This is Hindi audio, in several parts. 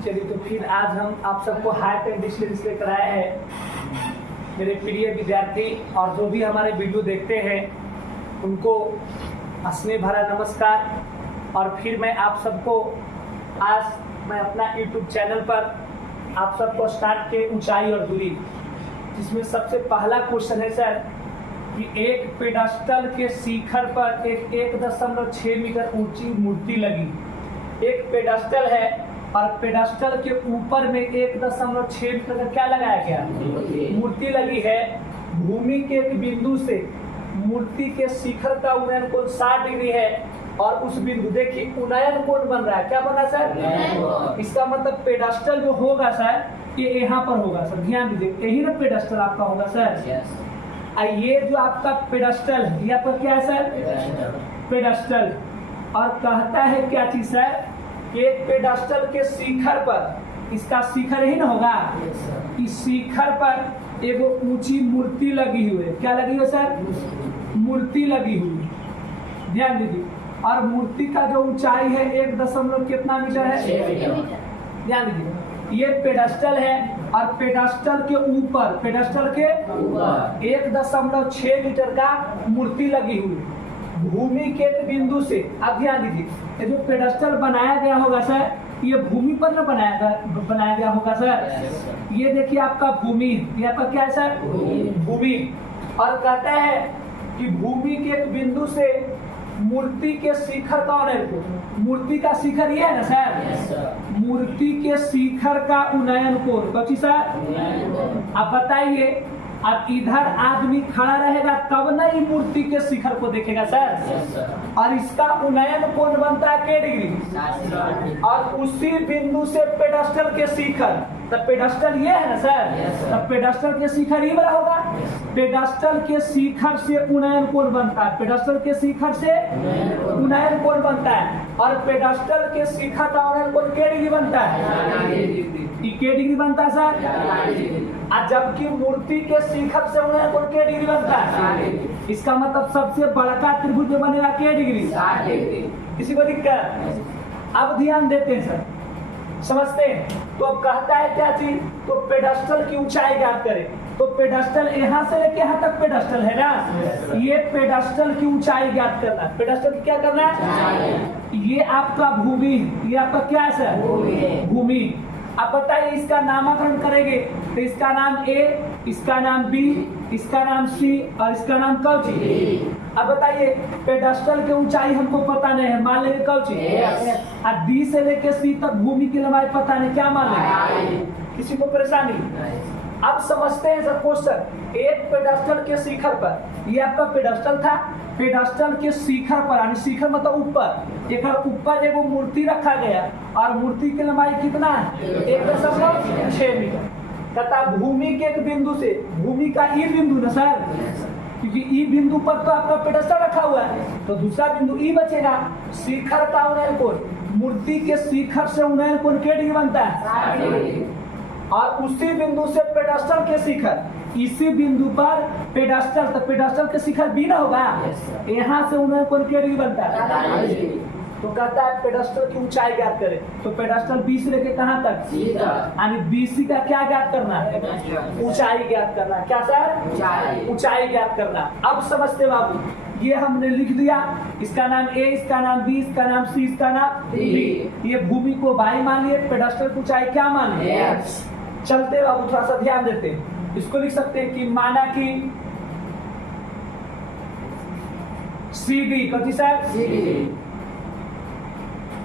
चलिए तो फिर आज हम आप सबको हार्ट एंड डिस्टेंस लेकर आए हैं। मेरे प्रिय विद्यार्थी और जो भी हमारे वीडियो देखते हैं उनको स्नेह भरा नमस्कार। और फिर मैं आप सबको आज मैं अपना यूट्यूब चैनल पर आप सबको स्टार्ट के ऊंचाई और दूरी, जिसमें सबसे पहला क्वेश्चन है सर कि एक पेडास्टल के शिखर पर एक 1.6 मीटर ऊंची मूर्ति लगी। एक पेडास्टल है और पेडास्टल के ऊपर में 1.6 मीटर का क्या लगाया गया? मूर्ति लगी है। भूमि के एक बिंदु से मूर्ति के शिखर का उन्नयन कोण 60 डिग्री है और उस बिंदु देखिए उन्नयन कोण बन रहा है। क्या बना सर? इसका मतलब पेडास्टल जो होगा सर ये यहाँ पर होगा सर, ध्यान दीजिए, यही ना पेडास्टल आपका होगा सर। ये जो आपका पेडास्टल ये आपका क्या है सर? पेडास्टल। और कहता है क्या चीज सर? एक पेडास्टल के शिखर पर, इसका शिखर ही ना होगा, इस शिखर पर एक ऊंची मूर्ति लगी हुई है। क्या लगी हुई सर? मूर्ति लगी हुई, ध्यान दीजिए। और मूर्ति का जो ऊंचाई है 1 कितना मीटर है? ध्यान दीजिए, ये पेडास्टल है और पेडास्टल के ऊपर 1.6 मीटर का मूर्ति लगी हुई भूमि के बिंदु से। अब ध्यान दीजिए, ये जो पेडास्टल बनाया गया होगा सर ये भूमि पर ना बनाया गया होगा सर। ये देखिए आपका भूमि, ये आपका क्या है सर? भूमि। और कहता है कि भूमि के एक बिंदु से मूर्ति के शिखर का उन्नयन, मूर्ति का शिखर ये है ना सर? मूर्ति के शिखर का उन्नयन कोण कौन सर? अब बताइए, अब इधर आदमी खड़ा रहेगा तब ना ये मूर्ति के शिखर को देखेगा सर। और इसका उन्नयन कोण बनता है के डिग्री। और उसी बिंदु से पेडास्टल के शिखर, तब पेडास्टल ये है ना सर, तब पेडास्टल के शिखर ही बड़ा होगा। पेडास्टल के शिखर से उन्नयन कोण बनता है, पेडास्टल के शिखर से उन्नयन कोण बनता है। और पेडास्टल के शिखर का उन्नयन कोण के डिग्री बनता है? के डिग्री बनता है सर। और जबकि मूर्ति के शिखर से उन्नयन कोण के डिग्री बनता है। इसका मतलब सबसे बड़का त्रिभुज जो बनेगा के डिग्री। किसी को दिक्कत? अब ध्यान देते हैं सर, समझते हैं। तो अब कहता है क्या चीज? तो पेडास्टल की ऊंचाई ज्ञात करें। तो पेडास्टल यहाँ से लेके यहाँ तक पेडास्टल है ना, ये पेडास्टल की ऊंचाई ज्ञात करना है। पेडास्टल की क्या करना है? ये आपका भूमि, ये आपका क्या है सर? भूमि। अब बताइए इसका नामकरण करेंगे तो इसका नाम ए, इसका नाम बी, इसका नाम सी और इसका नाम कौची। अब बताइए पेडास्टल की ऊंचाई हमको पता नहीं है, मान लेंगे कौची। अब बी से लेके सी तक भूमि की लंबाई पता नहीं, क्या मान लेंगे? किसी को परेशानी? अब समझते हैं सर क्वेश्चन। एक पेडास्टल के शिखर पर, ये आपका पेडास्टल था, पेडास्टल के शिखर पर, यानी शिखर मतलब ऊपर, एक ऊपर एक मूर्ति रखा गया और मूर्ति की लंबाई कितना है? 1.6 मीटर। तथा भूमि के एक बिंदु से, भूमि का ई बिंदु ना सर, क्योंकि ई बिंदु पर तो आपका पेडास्टल रखा हुआ है, तो दूसरा बिंदु ई बचेगा। शिखर का उन्नयन कोण, मूर्ति के शिखर से उन्नयन कोण के डिग्री बनता है। और उसी बिंदु से पेडास्टल के शिखर, इसी बिंदु पर पेडास्टल, तो पेडास्टल के शिखर भी ना होगा, यहाँ से उन्नयन कोण के डिग्री बनता है। तो कहता है पेडास्टल की ऊंचाई ज्ञात करें। तो पेडास्टल बी से लेके कहाँ तक? यानी बीसी का क्या ज्ञात करना है? ऊंचाई ज्ञात करना। क्या सर? ऊंचाई ज्ञात करना। अब समझते बाबू, ये हमने लिख दिया, इसका नाम ए, इसका नाम बी, इसका नाम सी, इसका नाम डी। ये भूमि को वाई मान लिए, पेडास्टल की ऊंचाई क्या मान लिए? चलते बाबू थोड़ा सा ध्यान देते हैं। इसको लिख सकते हैं कि माना कि सी डी कथी सर?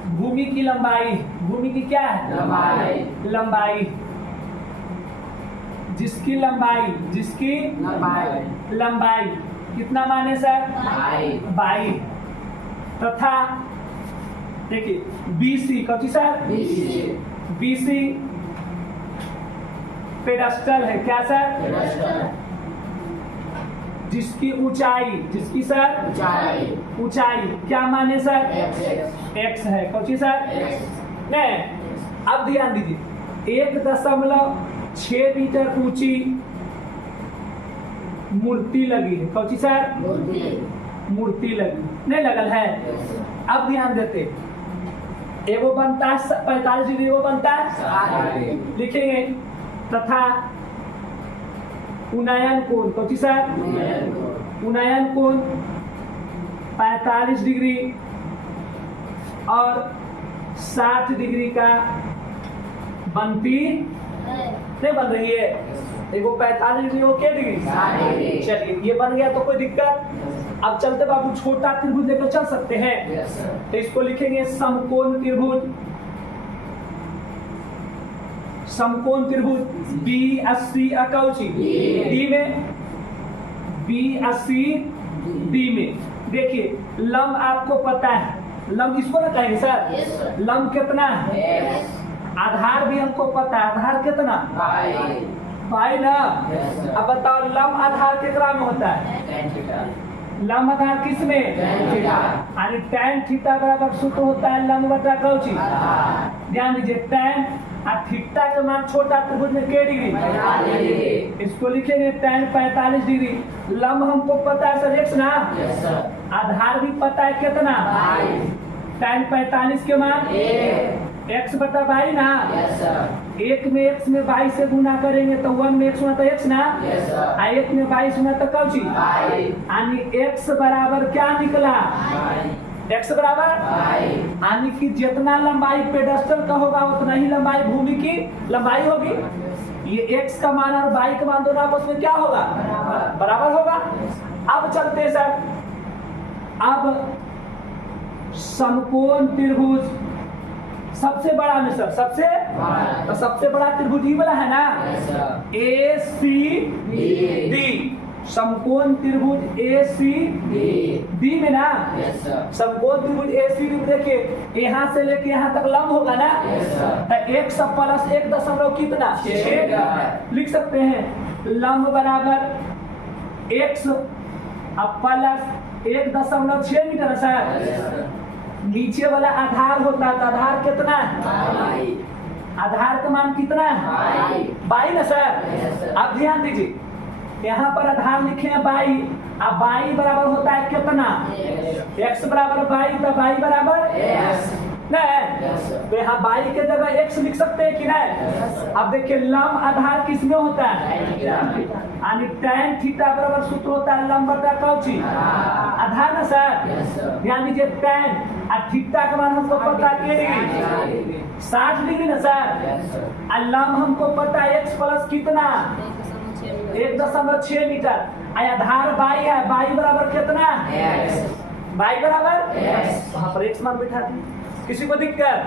भूमि की लंबाई, भूमि की क्या है? लंबाई। जिसकी लंबाई कितना माने सर? बाई। तथा देखिए बीसी कथी सर? बीसी पेडास्टल है। क्या सर? जिसकी ऊंचाई, जिसकी सर ऊंचाई क्या माने सर? एक्स है। कौन सर? नहीं। अब ध्यान दीजिए, 1.6 मीटर ऊंची मूर्ति लगी है। कौन सर? मूर्ति लगी नहीं लगल है। अब ध्यान देते, एगो बनता है 45 डिग्री, एगो बनता है लिखेंगे तथा उन्नयन कोण कौन सर उन्नयन कोण 45 डिग्री और 60 डिग्री का बनती नहीं बन रही है। देखो 45 डिग्री वो क्या डिग्री, चलिए ये बन गया तो कोई दिक्कत। अब चलते बाबू छोटा त्रिभुज लेकर चल सकते हैं। तो इसको लिखेंगे समकोण त्रिभुज, समकोण त्रिभुज B80 अकौची डी में, B80 डी में। देखिए लंब आपको पता है, लंब इसको ना कहेंगे सर, लंब कितना है, आधार भी हमको पता है, आधार कितना पाई ना। अब बताओ लंब आधार कितना में होता है, लंब आधार किस में, यानी tan थीटा बराबर सूत्र होता है लंब बटा कौची। ध्यान दीजिए tan और थीटा का मान छोटा त्रिभुज में के डिग्री, इसको लिखेंगे tan 45 डिग्री। लंब हमको पता है सर x ना, आधार भी पता है कितना, tan 45 के मान x बटा बाई ना, एक में x में बाई से गुना करेंगे तो 1 में x होना तो x ना, एक में 22 होना तो कौची, यानी x बराबर क्या निकला, x बराबर यानी कि जितना लंबाई पेडस्टल का होगा उतना ही लंबाई भूमि की लंबाई होगी। ये x का मान और y का मान दोनों आपस में क्या होगा, बराबर होगा। अब चलते हैं सर, अब समकोण त्रिभुज सबसे बड़ा में सर, सबसे बड़ा त्रिभुज ही वाला है ना, ACD, समकोण त्रिभुज ACD में ना, समकोण त्रिभुज ACD में देखिए यहाँ से लेके यहाँ तक लंब होगा ना, तो x प्लस 1 दशमलव कितना 6 लिख सकते हैं। लंब बराबर x प्लस 1.6 मीटर है सर। नीचे वाला आधार होता है, आधार कितना है, आधार का मान कितना है, बाई ना सर। अब ध्यान दीजिए यहाँ पर आधार लिखे हैं बाई, अब बाई बराबर होता है कितना, x बराबर बाई, तो बाई बराबर नहीं, तो यहाँ बाई के जगह x लिख सकते हैं कि नहीं। अब देखिए लंब आधार किसमें होता है, यानी tan थीटा बराबर सूत्र होता है लंब बटा कौची आधार ना सर। ध्यान दीजिए tan और थीटा का मान हमको पता है 60 डिग्री ना सर, और लंब हमको पता है x प्लस कितना 1.6 मीटर, आधार बाई है, बाई बराबर कितना, बाई बराबर वहां पर x मान बैठा दी। किसी को दिक्कत,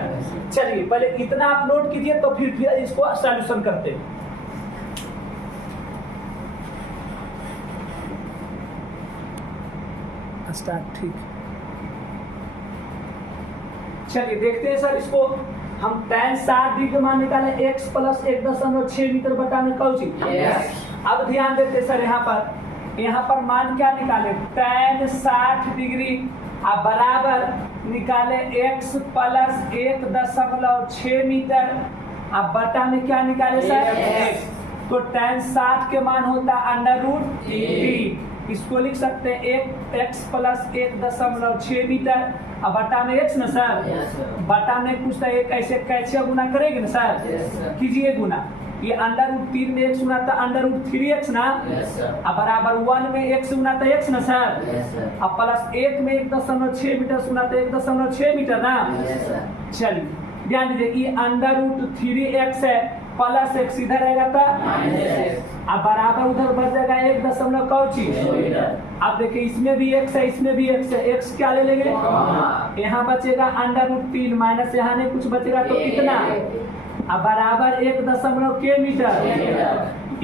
चलिए पहले इतना आप नोट कीजिए तो फिर इसको सॉल्यूशन करते हैं। स्टार्ट, ठीक। चलिए देखते हैं सर, इसको हम tan 60 डिग्री का मान निकाले x प्लस 1.6 मीटर बटा में कौची। अब ध्यान देते सर, यहाँ पर मान क्या निकाले, tan 60 डिग्री अब बराबर निकाले x प्लस 1.6 मीटर, अब बटा में क्या निकाले सर, तो tan 60 के मान होता √3, इसको लिख सकते हैं x प्लस 1.6 मीटर, अब बटा में x ना सर, बटा में पूछता है कैसे कैसे गुना करेंगे ना सर, कीजिए गुना। ये √3 में x गुना था √3x ना, अब बराबर 1 में x गुना था x ना सर, अब प्लस 1 में 1.6 मीटर गुना था 1.6 मीटर ना। चलिए ध्यान दीजिए, ये √3x है, प्लस x इधर रहेगा था, अब बराबर उधर बढ़ जाएगा 1 कौची। अब देखिए इसमें भी x है, इसमें भी x है, x क्या ले लेंगे, यहाँ बचेगा √3 माइनस यहाँ नहीं कुछ बचेगा तो कितना, अब बराबर 1 मीटर,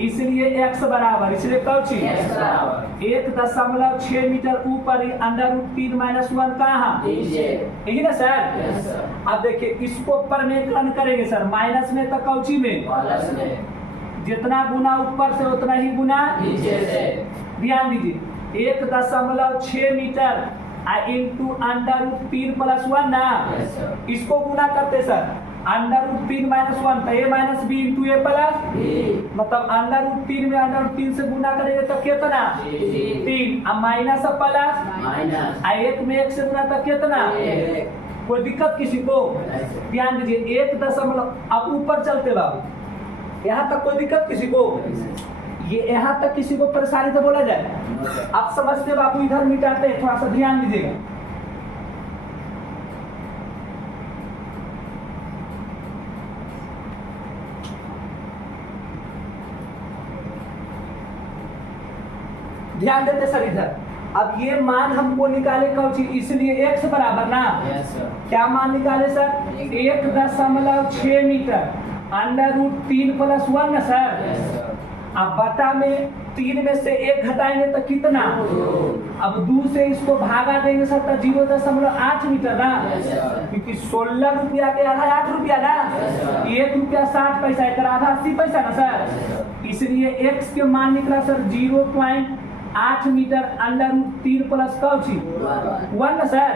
इसलिए x बराबर, इसलिए कौची 1.6 मीटर ऊपर √3 माइनस 1 कहाँ, यही ना सर। अब देखिए इसको परमेकरण करेंगे सर, माइनस में तो कौची में, जितना गुना ऊपर से उतना ही गुना नीचे से। ध्यान दीजिए 1.6 मीटर इंटू √3 प्लस 1 ना, इसको गुना करते सर, √3 माइनस 1 तो a minus B into A plus, मतलब √3 में √3 से गुना करेंगे तो कितना 3, अब माइनस प्लस, 1 में 1 से गुना तो कितना, कोई दिक्कत किसी को? ध्यान दीजिए 1 अब ऊपर चलते बाबू, यहाँ तक कोई दिक्कत किसी को? ये यहाँ तक किसी को परेशानी तो बोला जाए? आप समझते बाबू, इधर मिटाते हैं, थोड़ा सा ध्यान दीजिएगा। ध्यान देते सर इधर। अब ये मान हमको निकाले कौन सी, इसलिए x बराबर ना क्या मान निकाले सर? 1.6 मीटर √3 + 1 ना सर। अब बटा में 3 में से 1 घटाएंगे तो कितना? अब 2 से इसको भागा देंगे सर तो 0.8 मीटर ना, क्योंकि 16 रुपया के आधा 8 रुपया ना, 1 रुपया 60 पैसा, एक आधा 80 पैसा ना सर। इसलिए x के मान निकला सर 0.8 मीटर √3 + कौन सी 1 ना सर।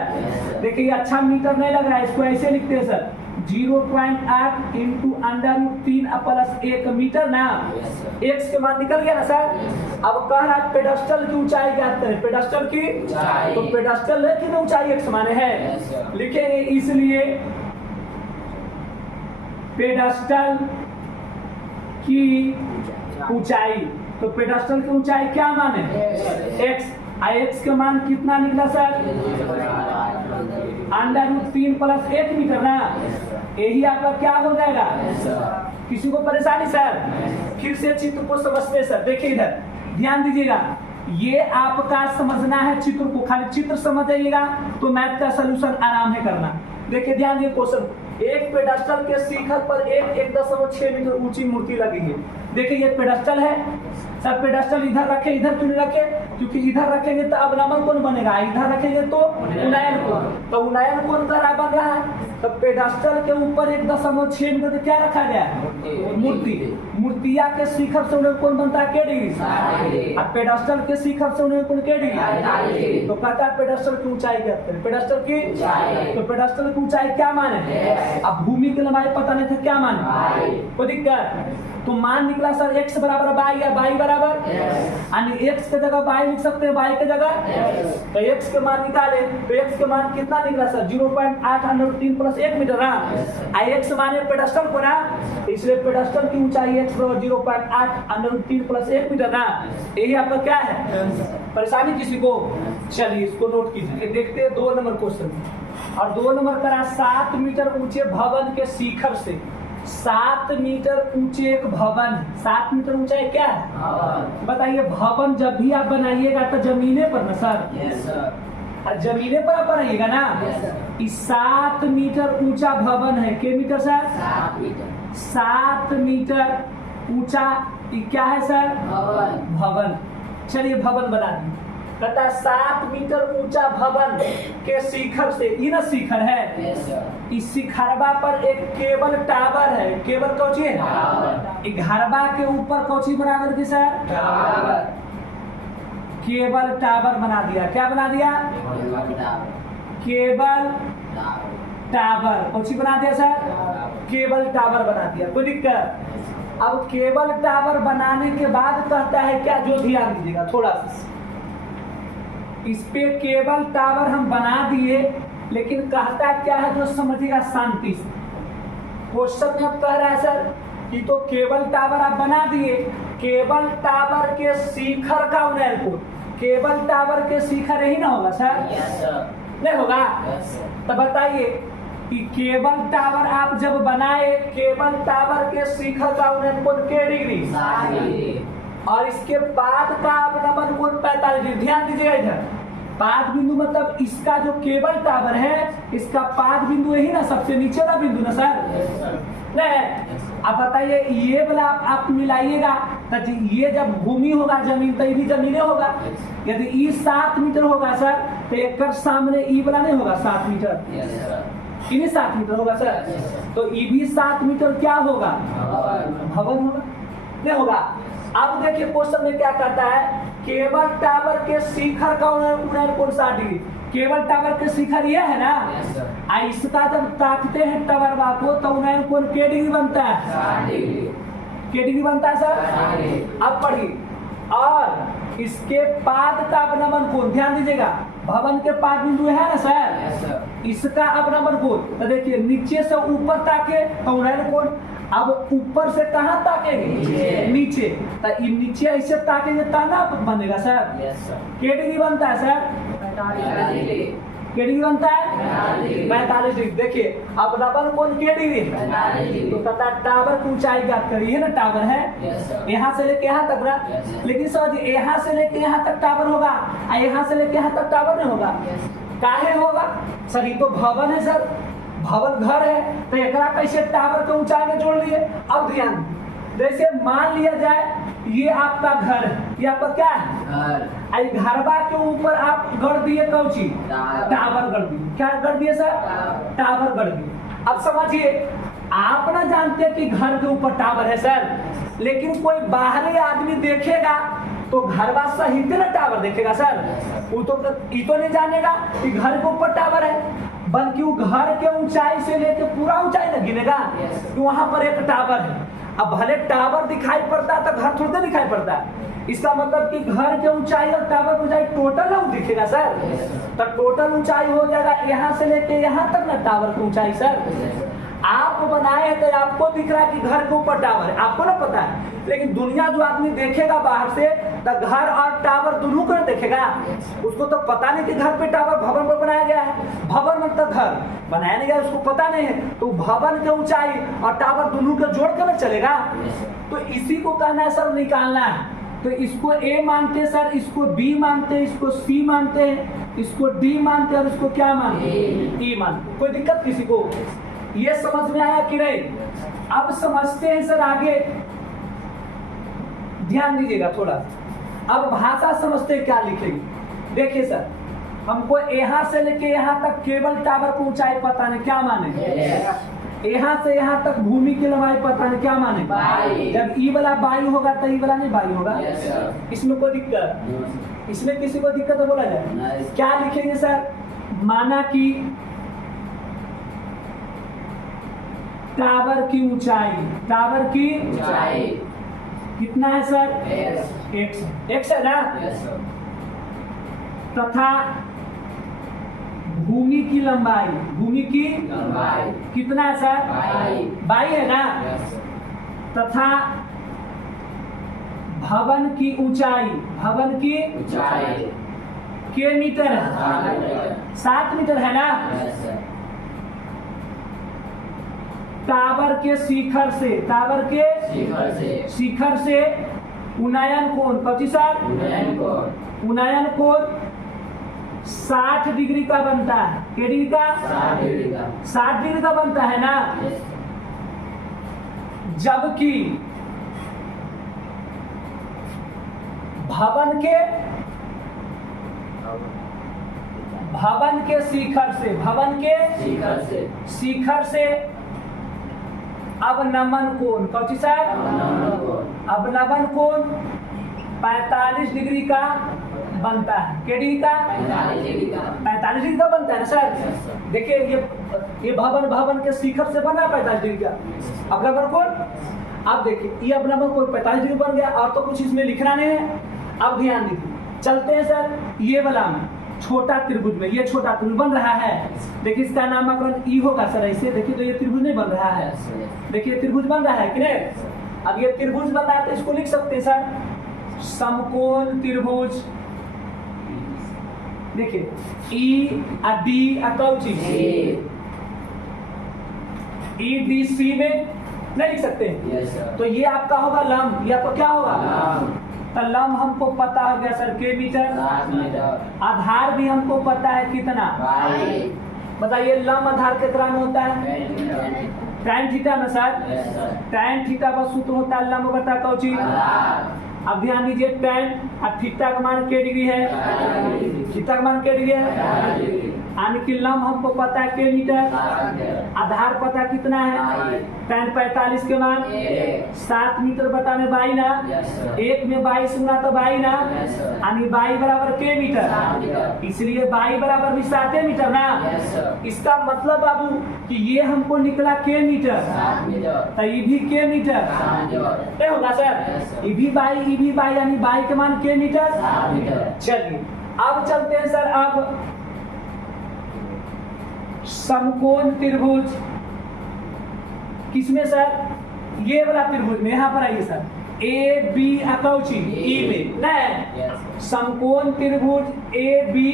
देखिए अच्छा मीटर नहीं लग रहा है, इसको ऐसे लिखते हैं सर 0.8 × √3 + 1 मीटर ना। x के मान निकल गया ना सर। अब कह रहा है पेडस्टल की ऊंचाई ज्ञात करें, पेडस्टल की, तो पेडस्टल है कि ऊंचाई x माने है, लिखेंगे इसलिए पेडस्टल की ऊंचाई, तो पेडस्टल की ऊंचाई क्या माने? x। x के मान कितना निकला सर? √3 + 1 मीटर ना। यही आपका क्या हो जाएगा? किसी को परेशानी सर? फिर से चित्र को समझते सर। देखिए इधर ध्यान दीजिएगा, ये आपका समझना है चित्र को, खाली चित्र समझ जाइएगा तो मैथ का सलूशन आराम है करना। देखिए ध्यान दीजिए क्वेश्चन, एक पेडस्टल के शिखर पर 1.6 मीटर ऊंची मूर्ति लगी है। देखिए ये पेडस्टल है सर, पेडस्टल इधर रखे, इधर क्यों नहीं रखे? क्योंकि इधर रखेंगे तो अवनमन कोण बनेगा, इधर रखेंगे तो उन्नयन कोण, तो उन्नयन कोण द्वारा बन रहा है। तो पेडस्टल के ऊपर 1.6 मीटर क्या रखा गया है? मूर्ति। मूर्तिया के शिखर से उन्नयन कोण बनता है क्या डिग्री? अब पेडस्टल के शिखर से उन्नयन कोण क्या डिग्री? तो कहता है पेडस्टल की ऊंचाई कहते हैं, पेडस्टल की, तो पेडस्टल की ऊंचाई क्या माने? अब भूमि की लंबाई पता नहीं था क्या माने, कोई दिक्कत? तो मान निकला सर x बराबर y या y बराबर यानी x के जगह y लिख सकते हैं, y के जगह, तो x के मान निकाले तो x के मान कितना निकला सर? 0.8 √3 + 1 मीटर ना। x माने पेडस्टल को ना, इसलिए पेडस्टल की ऊंचाई x बराबर 0.8 √3 + 1 मीटर ना। यही आपका क्या है? परेशानी किसी को? चलिए इसको नोट कीजिए। देखते हैं 2 नंबर क्वेश्चन, और 2 नंबर करा 7 मीटर ऊंचे भवन के शिखर से, 7 मीटर ऊंचे एक भवन, 7 मीटर ऊंचा है क्या है? बताइए भवन जब भी आप बनाइएगा तो जमीने पर ना सर? Yes sir. जमीने पर आप बनाइएगा ना। इस 7 मीटर ऊंचा भवन है, के मीटर सर? 7 मीटर। 7 मीटर ऊंचा क्या है सर? भवन। चलिए भवन बना दी, कहता है 7 मीटर ऊंचा भवन के शिखर से, ये ना शिखर है, इस शिखरवा पर एक केबल टावर है। केबल कौची है? घरवा के ऊपर कौची बना करके सर? केबल टावर बना दिया। क्या बना दिया? Cable tower. कौची बना दिया सर? केबल टावर बना दिया। कोई दिक्कत? अब केबल टावर बनाने के बाद कहता है क्या, जो ध्यान दीजिएगा थोड़ा सा, इस पे केबल टावर हम बना दिए, लेकिन कहता क्या है जो समझिएगा शांति से। क्वेश्चन में अब कह रहा है सर कि तो केबल टावर आप बना दिए, केबल टावर के शिखर का उन्नयन कोण, केबल टावर के शिखर यही ना होगा सर? yes, नहीं होगा? yes, तो बताइए कि केबल टावर आप जब बनाए, केबल टावर के शिखर का उन्नयन कोण के डिग्री, और इसके बाद का अवनमन कोण 45 डिग्री। ध्यान दीजिएगा इधर, पाद बिंदु मतलब इसका जो केबल टावर है, इसका पाद बिंदु यही ना, सबसे नीचे वाला बिंदु ना सर? नहीं। अब बताइए ये वाला आप मिलाइएगा तो ये जब भूमि होगा जमीन, तो ये भी जमीने होगा। यदि ई 7 मीटर होगा सर, तो एक सामने ई वाला नहीं होगा 7 मीटर, इन्हीं 7 मीटर होगा सर। तो ई भी 7 मीटर क्या होगा? भवन होगा, नहीं होगा? अब देखिए क्वेश्चन में क्या कहता है, केबल टावर के शिखर का उन्नयन कोण 60 डिग्री। केबल टावर के शिखर ये है ना, इसका जब ताकते हैं टावर को तो उन्नयन कोण के डिग्री बनता है? 60 डिग्री। के डिग्री बनता है सर? अब पढ़िए, और इसके पाद का अवनमन कोण ध्यान दीजिएगा, भवन के पाद बिंदु है ना सर? इसका अवलंबन कोण, तो देखिए नीचे से ऊपर ताके तो उन्नयन कोण, अब ऊपर से कहाँ ताकेंगे, नीचे, तो नीचे ऐसे ताकेंगे ताना बनेगा सर। के डिग्री बनता है सर, के डिग्री बनता है 45 डिग्री। देखिए अब अवलंबन कोण के डिग्री, तो पता टावर की ऊंचाई ज्ञात करिए ना, टावर है यहाँ से लेके यहाँ तक ना, लेकिन समझिए यहाँ से लेके यहाँ तक टावर होगा और यहाँ से लेके यहाँ तक टावर नहीं होगा, काहे होगा सर, ये तो भवन है सर, भवन घर है, तो एकरा कैसे टावर के ऊंचाई में जोड़ लिए। अब ध्यान, जैसे मान लिया जाए ये आपका घर है, ये आपका क्या है, घरबा के ऊपर आप गढ़ दिए कौची, टावर गढ़ दिए, क्या गढ़ दिए सर, टावर गढ़ दिए। अब समझिए आप ना जानते कि घर के ऊपर टावर है सर, लेकिन कोई बाहरी आदमी देखेगा तो घरबा सहित ना टावर देखेगा सर, वो तो नहीं जानेगा कि घर के ऊपर टावर है, बल्कि वो घर के ऊंचाई से लेके पूरा ऊंचाई ना गिनेगा कि वहां पर एक टावर है। अब भले टावर दिखाई पड़ता है तो घर थोड़ी ना दिखाई पड़ता है, इसका मतलब कि घर के ऊंचाई और टावर की ऊंचाई टोटल ना दिखेगा सर, तो टोटल ऊंचाई हो जाएगा यहाँ से लेके यहाँ तक ना टावर की ऊंचाई सर। आप बनाए तो आपको दिख रहा है कि घर के ऊपर टावर है, आपको ना पता है, लेकिन दुनिया जो आदमी देखेगा बाहर से तो घर और टावर दोनों को देखेगा, उसको तो पता नहीं कि घर पे टावर भवन पर बनाया गया है, भवन मतलब घर बनाया नहीं गया, उसको पता नहीं है, तो भवन के ऊंचाई और टावर दोनों को जोड़ कर चलेगा। तो इसी को कहना है सर निकालना है, तो इसको ए मानते सर, इसको बी मानते, इसको सी मानते हैं, इसको डी मानते और इसको क्या मानते, ई मानते। कोई दिक्कत किसी को, ये समझ में आया कि नहीं। अब समझते हैं सर आगे, ध्यान दीजिएगा थोड़ा। अब भाषा समझते हैं क्या लिखेंगे, देखिए सर हमको यहाँ से लेके यहाँ तक केवल टावर की ऊंचाई पता नहीं, क्या माने, यहाँ से यहाँ तक भूमि की लंबाई पता नहीं, क्या माने, जब ई वाला बाई होगा तो ई वाला नहीं बाई होगा, इसमें कोई दिक्कत, इसमें किसी को दिक्कत है बोला जाए, क्या लिखेंगे सर, माना कि टावर की ऊंचाई, टावर की ऊंचाई कितना है सर, x है ना, तथा भूमि की लंबाई, भूमि की लंबाई कितना है सर, बाई है ना, तथा भवन की ऊंचाई, भवन की ऊंचाई के मीटर है, 7 मीटर है ना, टावर के शिखर से, टावर के शिखर से उन्नयन कोण, कौची सर, उन्नयन कोण 60 डिग्री का बनता है, के डिग्री का, 60 डिग्री का बनता है ना, जबकि भवन के शिखर से, भवन के शिखर से अब नमन कोण, कौची सर, अब नमन कोण 45 डिग्री का बनता है, के डिग्री का, 45 डिग्री का बनता है ना सर। देखिए ये भवन के शिखर से बना 45 डिग्री का, अब नमन कोण, अब देखिए ये अब नमन कोण 45 डिग्री बन गया, और तो कुछ इसमें लिखना नहीं है। अब ध्यान दीजिए, चलते हैं सर ये वाला में, छोटा त्रिभुज में, ये छोटा त्रिभुज बन रहा है, देखिए इसका नामकरण ई होगा सर, ऐसे देखिए तो ये त्रिभुज नहीं बन रहा है, देखिए त्रिभुज बन रहा है कि नहीं। अब ये त्रिभुज बन रहा है तो इसको लिख सकते हैं सर समकोण त्रिभुज, देखिए ई और डी कौची, ई डी सी में नहीं लिख सकते, तो ये आपका होगा लंब, ये आपका क्या होगा, तो लंब हमको पता हो गया सर के मीटर, आधार भी हमको पता है कितना, बताइए लंब आधार कितना में होता है, tan थीटा में सर, tan थीटा का सूत्र होता है लंब बटा कौची। अब ध्यान दीजिए tan और थीटा का मान के डिग्री है, थीटा का मान के डिग्री है, यानी कि लंब हमको पता है के मीटर, आधार पता कितना है, tan 45 के मान 7 मीटर बटा में बाई ना, 1 में 22 गुना तो बाई ना, यानी बाई बराबर के मीटर, इसलिए बाई बराबर भी 7 मीटर ना। इसका मतलब बाबू कि ये हमको निकला के मीटर, तो ये भी के मीटर क्या होगा सर, ये भी बाई यानी बाई के मान के मीटर। चलिए अब चलते हैं सर, अब समकोण त्रिभुज किसमें सर? ये वाला त्रिभुज में, यहाँ पर आइए सर, ए बी अकौची ई में नहीं, समकोण त्रिभुज ए बी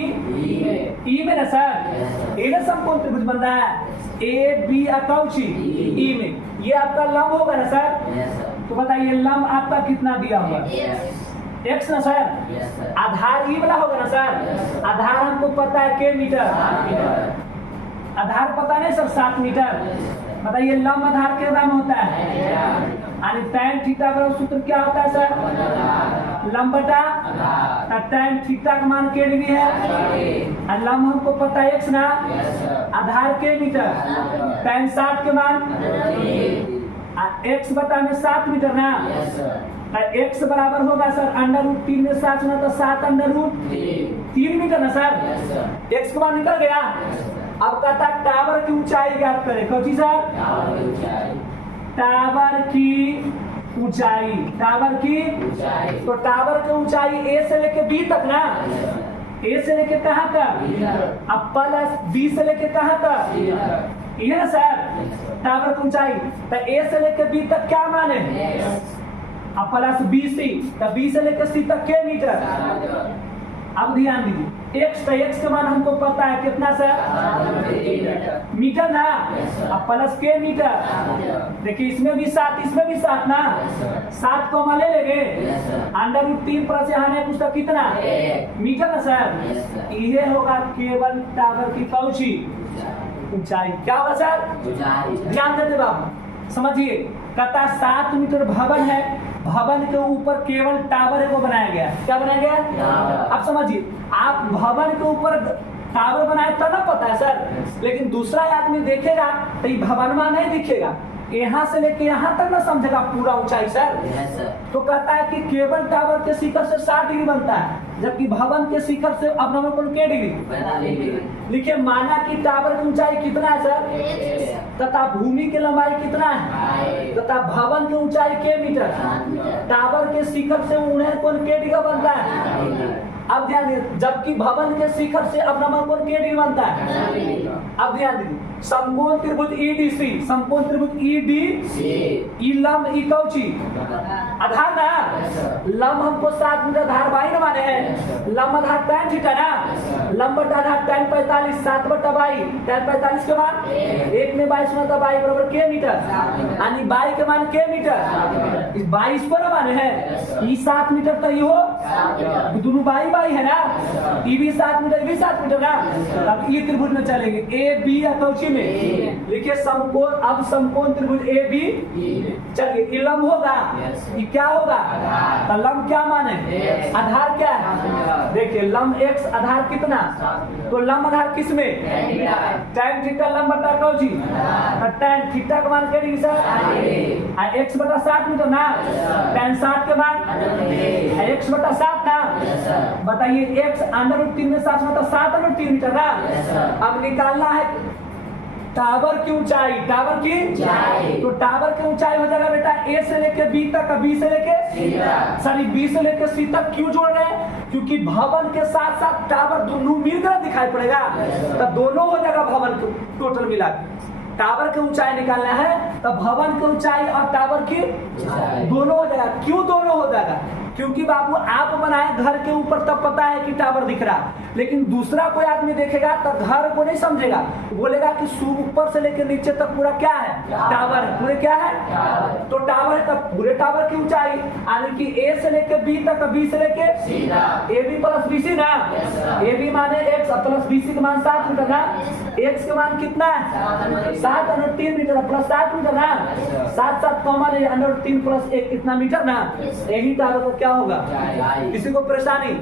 ई में ना सर, ये ना समकोण त्रिभुज बन रहा है ए बी अकौची ई में, ये आपका लंब होगा ना सर? तो बताइए लंब आपका कितना दिया होगा? एक्स ना सर? आधार ई वाला होगा ना सर? आधार हमको पता है के मीटर, आधार पता नहीं सर 7 मीटर। बताइए लंब आधार के नाम होता है, यानी tan थीटा का सूत्र क्या होता है सर? लंब बटा tan थीटा का मान के डिग्री है, और लंब हमको पता है x ना, आधार के मीटर, tan 60 के मान x बटा में 7 मीटर ना, x बराबर होगा सर √3 में 7 ना, तो 7 √3 मीटर ना सर? x के मान निकल गया। अब कहता टावर की ऊंचाई ज्ञात करें, कौन सी सर? टावर की ऊंचाई, टावर की ऊंचाई। तो टावर की ऊंचाई ए से लेके बी तक ना, ए से लेके कहाँ तक? अब प्लस बी से लेके कहाँ तक? ये ना सर टावर की ऊंचाई। तो ए से लेके बी तक क्या माने? अब प्लस बी सी, तो बी से लेके सी तक के मीटर? अब ध्यान दीजिए एक्स, तो एक्स का मान हमको पता है कितना सर? मीटर ना, अब प्लस के मीटर। देखिए इसमें भी 7, इसमें भी 7 ना, 7 को हम ले लेंगे, √3 प्लस यहाँ कुछ तो कितना मीटर ना सर? ये होगा केवल टावर की कौची ऊंचाई। क्या होगा सर? ध्यान देते बाबू, समझिए कहता 7 मीटर भवन है, भवन के ऊपर केवल टावर को बनाया गया। क्या बनाया गया? अब समझिए, आप भवन के ऊपर टावर बनाए तो ना पता है सर, लेकिन दूसरा आदमी देखेगा तो ये भवन में नहीं दिखेगा, यहाँ से लेके यहाँ तक ना समझेगा पूरा ऊंचाई सर। तो कहता है कि केवल टावर के शिखर से 60 डिग्री बनता है, जबकि भवन के शिखर से अवनमन कोण के डिग्री? लिखिए माना कि टावर की ऊंचाई कितना है सर, तथा भूमि की लंबाई कितना है, तथा भवन की ऊंचाई के मीटर, टावर के शिखर से उन्हें कोण के डिग्री बनता है। अब ध्यान दीजिए, जबकि भवन के शिखर से अवनमन कोण के डिग्री बनता है। अब ध्यान दीजिए, समकोण त्रिभुज ईडीसी, समकोण त्रिभुज ईडीसी, ई लंब ई कौची आधार ना, लंब हमको 7 मीटर आधार बाई न माने हैं, लंब आधार tan थीटा ना, लंब बटा आधार tan 45, 7 बटा बाई, tan 45 के मान 1 में 22 में, तो बाई बराबर के मीटर, यानी बाई के मान के मीटर, इस 22 को ना माने हैं, ई 7 मीटर तो ये हो दोनों बाई बाई है ना, ई भी 7 मीटर, ये भी 7 मीटर ना। अब ये त्रिभुज में चलेंगे ए बी या कौची में, लिखिए समकोण, अब समकोण त्रिभुज ए बी, चलिए ये लंब होगा, ये क्या होगा? तो लंब क्या माने? आधार क्या है? देखिए लंब x, आधार कितना? तो लंब आधार किस में? tan थीटा लंब बटा कौची, tan थीटा का मान क्या डिग्री सर? x बटा 7 मीटर ना, tan 60 के मान x बटा 7 ना। बताइए x √3 में 7 में, तो 7 √3 मीटर ना। अब निकालना है टावर की ऊंचाई, टावर की ऊंचाई, तो टावर की ऊंचाई हो जाएगा बेटा ए से लेके बी तक, बी से लेके सॉरी बी से लेके सी तक। क्यों जोड़ रहे हैं? क्योंकि भवन के साथ साथ टावर दोनों मिलकर दिखाई पड़ेगा, तो दोनों हो जाएगा भवन को टोटल मिला के। टावर की ऊंचाई निकालना है तो भवन की ऊंचाई और टावर की दोनों हो जाएगा। क्यों दोनों हो जाएगा? क्योंकि बाबू आप बनाए घर के ऊपर तब पता है कि टावर दिख रहा, लेकिन दूसरा कोई आदमी देखेगा तो घर को नहीं समझेगा, बोलेगा कि ऊपर से लेकर नीचे तक पूरा क्या है? टावर है। पूरे क्या है? तो टावर है, तब पूरे टावर की ऊंचाई यानी कि ए से लेकर बी तक, बी से लेकर A B plus B C ना, ए बी माने एक्स प्लस बी सी का मान 7 मीटर ना, एक्स का मान कितना है? 7 √3 मीटर प्लस 7 मीटर ना, 7 7 कॉमा ले √3 प्लस 1 कितना मीटर ना, यही टावर का क्या होगा? किसी को परेशानी?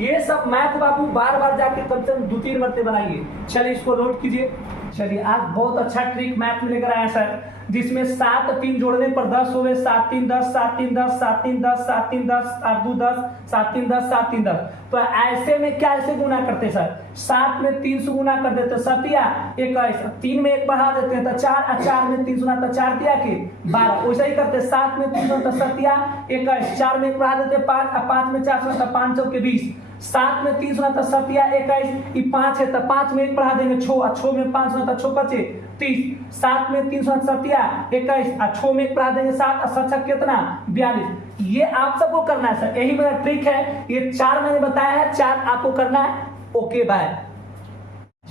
ये सब मैथ बाबू बार बार जाके कम से कम 2-3 मरते बनाइए। चलिए इसको नोट कीजिए। चलिए आज बहुत अच्छा ट्रिक मैथ में लेकर आया सर, जिसमें 7 3 जोड़ने पर 10 हो गए, 7 3 10, 7 3 10, 7 3 10, 7 3 10, 7 2 10, 7 3 10, 7 3 10। तो ऐसे में क्या ऐसे गुना करते सर? 7 में 3 से गुना कर देते, 7 या 21, 3 में 1 बढ़ा देते हैं तो 4, और 4 में 3 गुना तो 4 दिया कि 12। वैसे ही करते 7 में 3 तो 7 या 21, 4 में 1 बढ़ा देते 5, और 5 में 4 तो 5 चौके 20, 7 में 3 सुना 7 या 21, ये 5 है तो 5 में 1 बढ़ा देंगे 6, और 6 में 5 सुना 6 बचे 30। 7 में 3 सुना 7 या 21, और 6 में 1 बढ़ा देंगे 7, और 7 कितना 42। ये आप सबको करना है सर, यही मेरा ट्रिक है। ये 4 मैंने बताया है, 4 आपको करना है। Okay bye.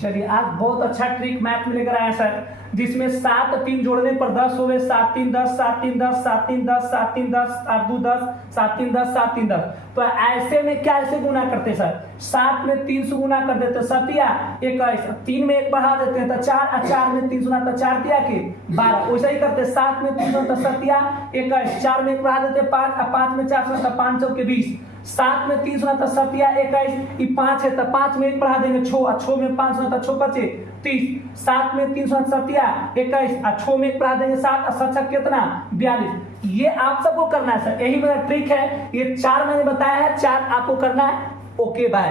चलिए आज बहुत अच्छा ट्रिक मैथ में लेकर आया सर, जिसमें 7 3 जोड़ने पर 10 हो गए, 7 3 10, 7 3 10, 7 3 10, 7 3 10, 7 2 10, 7 3 10, 7 3 10। तो ऐसे में क्या ऐसे गुना करते सर, 7 में 3 से गुना कर देते 7 या 21, 3 में 1 बढ़ा देते हैं तो 4, और 4 में 3 सुना तो 4 दिया कि 12। वैसा ही करते 7 में 3 सुना तो 7 या 21, 4 में 1 बढ़ा देते 5, और 5 में 4 सुना तो 5 चौके 20। 7 में 3 सुना तो 7 या 21, ये 5 है तो 5 में 1 बढ़ा देंगे 6, और 6 में 5 सुना तो 6 बचे 30। 7 में 3 सुना 7 या 21, और 6 में 1 बढ़ा देंगे 7, और 7 कितना 42। ये आप सबको करना है सर, यही मेरा ट्रिक है। ये 4 मैंने बताया है, 4 आपको करना है। Okay bye.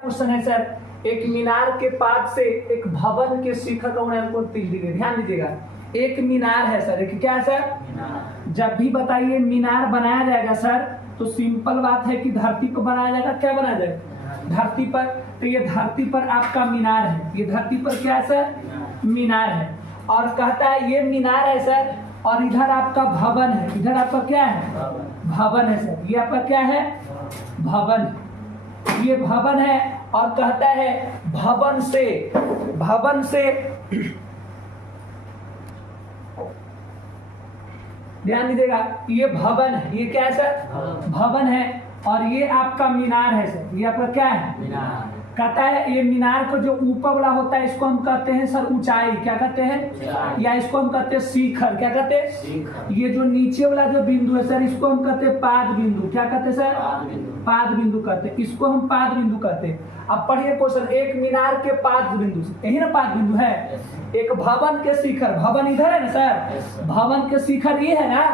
क्वेश्चन है सर, एक मीनार के पास से एक भवन के शिखर का कोण 30 डिग्री। ध्यान दीजिएगा, एक मीनार है सर, एक क्या है सर, जब भी बताइए मीनार बनाया जाएगा सर तो सिंपल बात है कि धरती पर बनाया जाएगा। क्या बनाया जाएगा? धरती पर। तो ये धरती पर आपका मीनार है, ये धरती पर क्या है सर, मीनार है। और कहता है ये मीनार है सर, और इधर आपका भवन है, इधर आपका क्या है, भवन है सर। ये आपका क्या है, भवन, ये भवन है। और कहता है भवन से ध्यान दीजिएगा, ये भवन है, ये क्या है सर, भवन है। और ये आपका मीनार है सर, ये आपका क्या है, मीनार। कहता है ये मीनार को जो ऊपर वाला होता है इसको हम कहते हैं सर ऊंचाई। क्या कहते हैं, या इसको हम कहते हैं शिखर। क्या कहते हैं, ये जो नीचे वाला जो बिंदु है सर इसको हम कहते हैं पाद बिंदु। क्या कहते हैं सर, पाद बिंदु कहते हैं, इसको हम पाद बिंदु कहते हैं। अब पढ़िए क्वेश्चन, एक मीनार के पाद बिंदु, यही ना पाद बिंदु है। एक भवन के शिखर, भवन इधर है ना सर, भवन के शिखर ये है ना,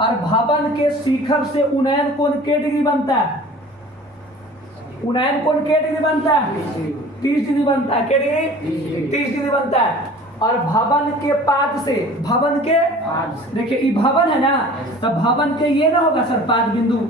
और भवन के शिखर से उन्नयन कोण के डिग्री बनता है, उन्नयन कोण के डिग्री बनता है, 30 डिग्री बनता है। क्या डिग्री, 30 डिग्री बनता है। और भवन के पाद से, भवन के देखिए ये भवन है ना, तो भवन के ये ना होगा सर पाद बिंदु,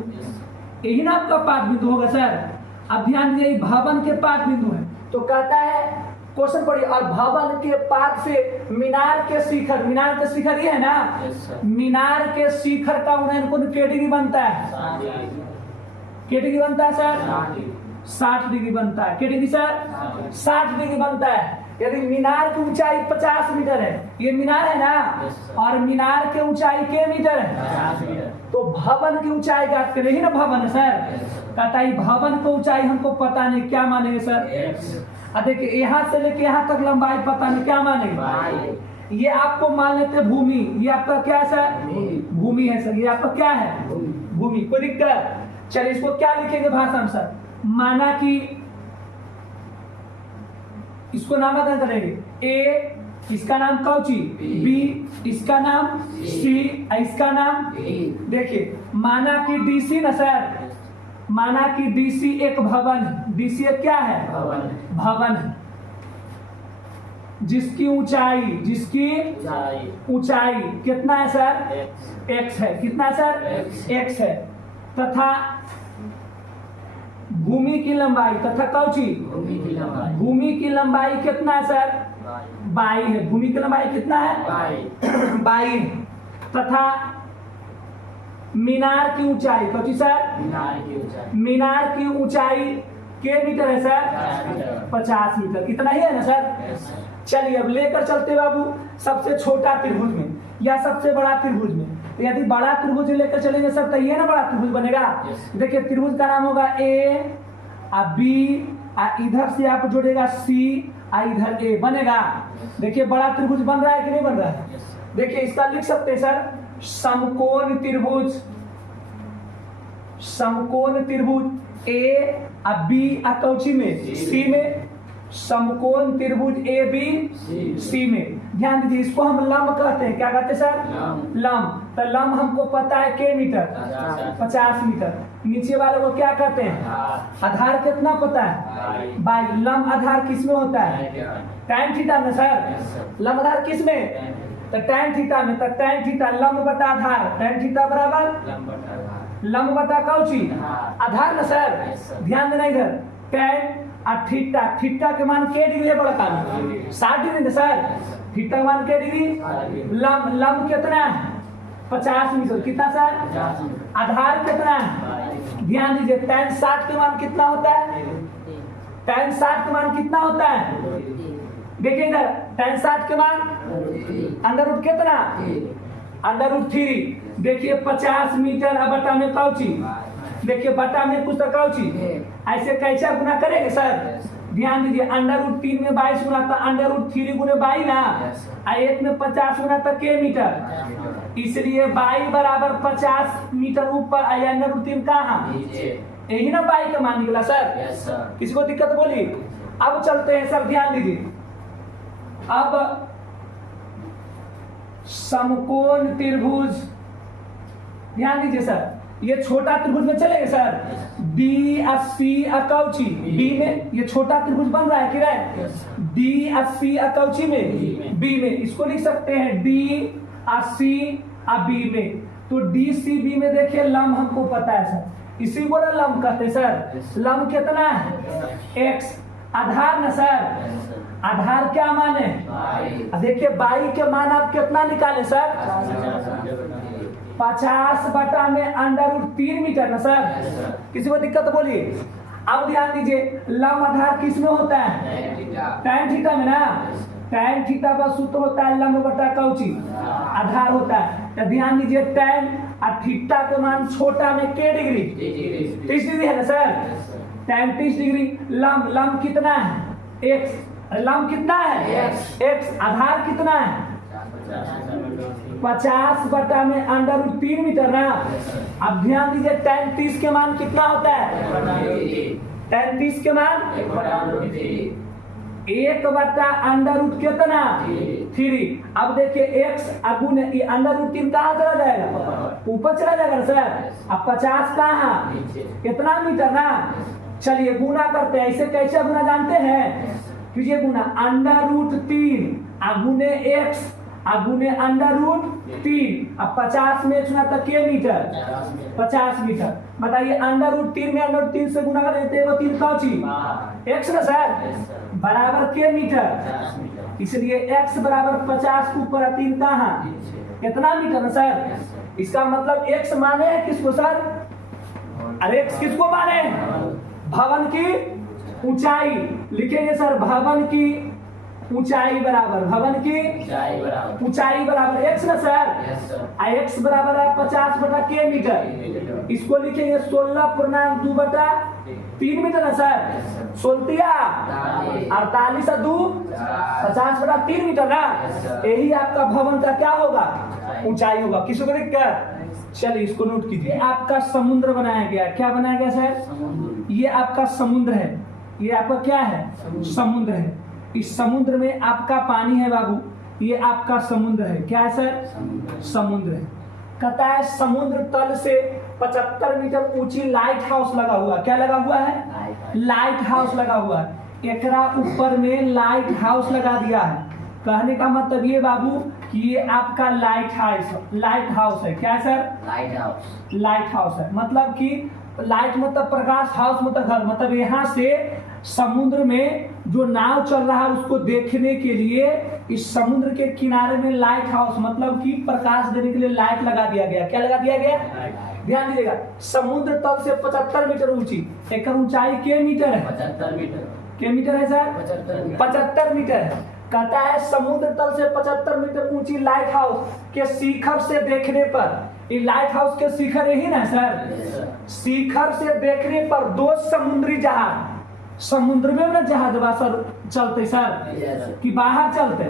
यही ना आपका पाद बिंदु होगा सर। अब ध्यान दीजिए भवन के पाद बिंदु है, तो कहता है क्वेश्चन पढ़िए, और भवन के पाद से मीनार के शिखर, मीनार के शिखर ये है ना, मीनार के शिखर का उन्नयन कोण के डिग्री बनता है, के डिग्री बनता है सर, 60 डिग्री बनता है। के डिग्री सर, 60 डिग्री बनता है। यदि मीनार की ऊंचाई 50 मीटर है, ये मीनार है ना, और मीनार के ऊंचाई के मीटर है, तो भवन की ऊंचाई बात करें ही ना, भवन है सर। कहता है भवन की ऊंचाई हमको पता नहीं, क्या मानेंगे सर, देखिए यहाँ से लेके यहाँ तक लंबाई पता नहीं, क्या मानेंगे, ये आपको मान लेते भूमि, ये आपका क्या है सर, भूमि है सर, ये आपका क्या है, भूमि। कोई दिक्कत? चलिए इसको क्या लिखेंगे भाषा में सर, माना कि इसको नामकरण करेंगे, ए इसका नाम कौची, बी इसका नाम, सी इसका नाम। देखिए माना कि डीसी ना सर, माना कि डीसी एक भवन, डीसी एक क्या है, भवन है, जिसकी ऊंचाई कितना है सर, x है। कितना है सर, x है। तथा भूमि की लंबाई, तथा कौची, भूमि की लंबाई कितना है सर, 22 है। भूमि की लंबाई कितना है, 22। तथा मीनार की ऊंचाई, कौची सर, मीनार की ऊंचाई के मीटर है सर, 50 मीटर। इतना ही है ना सर। चलिए अब लेकर चलते बाबू सबसे छोटा त्रिभुज में या सबसे बड़ा त्रिभुज में। तो यदि बड़ा त्रिभुज लेकर चलेंगे सर तो ये ना बड़ा त्रिभुज बनेगा। देखिए त्रिभुज का नाम होगा ए, बी, इधर से आप जोड़ेगा सी, इधर ए बनेगा। देखिए बड़ा त्रिभुज बन रहा है कि नहीं बन रहा है। देखिए इसका लिख सकते हैं सर, समकोण त्रिभुज, समकोण त्रिभुज ए, बी कौची में, सी में, समकोण त्रिभुज ए बी सी में। ध्यान दीजिए इसको हम लंब कहते हैं। क्या कहते हैं सर, लंब। तो लंब हमको पता है के मीटर, 50 मीटर। नीचे वाले को क्या कहते हैं, आधार कितना पता है, बाई। लंब आधार किस में होता है, tan थीटा में सर। लंब आधार किस में, तो tan थीटा में। तो tan थीटा लंब बटा आधार, tan थीटा बराबर लंब बटा कौची आधार ना सर। ध्यान देना इधर tan और थीटा, थीटा के मान के डिग्री है बड़ा काम 60 डिग्री ना सर। थीटा मान के डिग्री, लंब कितना है 50 मीटर, कितना सर आधार कितना है। ध्यान दीजिए tan 60 के मान कितना होता है, tan 60 के मान कितना होता है, देखिए इधर tan 60 के मान अंडर रूट कितना अंडर रूट 3। देखिए 50 मीटर अब बटा में कौची, देखिए बटा में कुछ तो कौची, ऐसे कैसे गुना करेंगे सर। ध्यान दीजिए अंडर रूट 3 में 22 गुना था, अंडर रूट 3 गुने 22 ना, और 1 में 50 गुना था के मीटर, इसलिए 22 बराबर 50 मीटर ऊपर। अंडर रूट 3 कहाँ, यही ना 22 का मान निकला सर। किसी को दिक्कत बोली। अब चलते हैं सर, ध्यान दीजिए अब समकोण त्रिभुज, ध्यान दीजिए सर, ये छोटा त्रिभुज में चलेगा सर। डी अस्सी अकौची बी में, ये छोटा त्रिभुज बन रहा है कि नहीं, डी अस्सी अकौची में बी में, इसको लिख सकते हैं डी अस्सी बी में। तो डी सी बी में देखिए लंब हमको पता है सर, इसी को ना लंब कहते हैं सर। लंब कितना है एक्स, आधार ना सर, आधार क्या मान है, देखिए 22 के मान आप कितना निकाले सर 50 बटा में अंडर रूट 3 मीटर ना सर। किसी को दिक्कत बोलिए। अब ध्यान दीजिए लंब आधार किस में होता है, tan थीटा में ना, tan थीटा का सूत्र होता है लंब बटा कौची आधार होता है। तो ध्यान दीजिए tan और थीटा के मान छोटा में के डिग्री 30 डिग्री है ना सर, tan 30 डिग्री। लंब कितना है x, लंब कितना है x, आधार कितना है 50 बटा में अंडर रूट 3 मीटर ना। अब ध्यान दीजिए tan 30 के मान कितना होता है, tan 30 के मान 1 बटा अंडर रूट कितना 3। अब देखिए x अगुण ये अंडर रूट 3 कहाँ चला जाएगा, ऊपर चला जाएगा सर। अब 50 कहाँ कितना मीटर ना, चलिए गुना करते हैं। ऐसे कैसे गुना जानते हैं, कीजिए गुना अंडर रूट 3 अगुने x अगुने अंडर रूट 3। अब 50 में सुना था के मीटर 50 मीटर। बताइए अंडर रूट 3 में अंडर रूट 3 से गुना कर देते हैं, 3 कौची x ना सर बराबर के मीटर, इसलिए x बराबर 50 के ऊपर 3 कहाँ कितना मीटर ना सर। इसका मतलब x माने है किसको सर, अरे x किसको माने, भवन की ऊंचाई। लिखेंगे सर भवन की ऊंचाई बराबर, भवन की ऊंचाई बराबर x ना सर, x बराबर है 50 बटा के मीटर। इसको लिखेंगे 16.2 बटा 3 मीटर ना सर, 16 48 2 50 बटा 3 मीटर ना। यही आपका भवन का क्या होगा ऊंचाई होगा। किसी को दिक्कत, चलिए इसको नोट कीजिए। आपका समुद्र बनाया गया, क्या बनाया गया सर, ये आपका समुद्र है, ये आपका क्या है समुद्र है। इस समुद्र में आपका पानी है बाबू, ये आपका समुद्र है, क्या है सर समुद्र है। कहता है समुद्र तल से 75 मीटर ऊंची लाइट हाउस लगा हुआ, क्या लगा हुआ है लाइट हाउस लगा हुआ है। एकरा ऊपर में लाइट हाउस लगा दिया है। कहने का मतलब ये बाबू कि ये आपका लाइट हाउस है, क्या है सर लाइट हाउस है। मतलब कि लाइट मतलब प्रकाश, हाउस मतलब घर। मतलब यहाँ से समुद्र में जो नाव चल रहा है उसको देखने के लिए इस समुद्र के किनारे में लाइट हाउस मतलब कि प्रकाश देने के लिए लाइट लगा दिया गया। क्या लगा दिया गया, ध्यान दीजिएगा। समुद्र तल से 75 मीटर ऊंची, एक ऊंचाई के मीटर है 75 मीटर, के मीटर है सर 75 मीटर है। कहता है समुद्र तल से 75 मीटर ऊंची लाइट हाउस के शिखर से देखने पर, ये लाइट हाउस के शिखर यही ना सर, शिखर से देखने पर 2 समुद्री जहाज, समुद्र में ना जहाज सर चलते सर कि बाहर चलते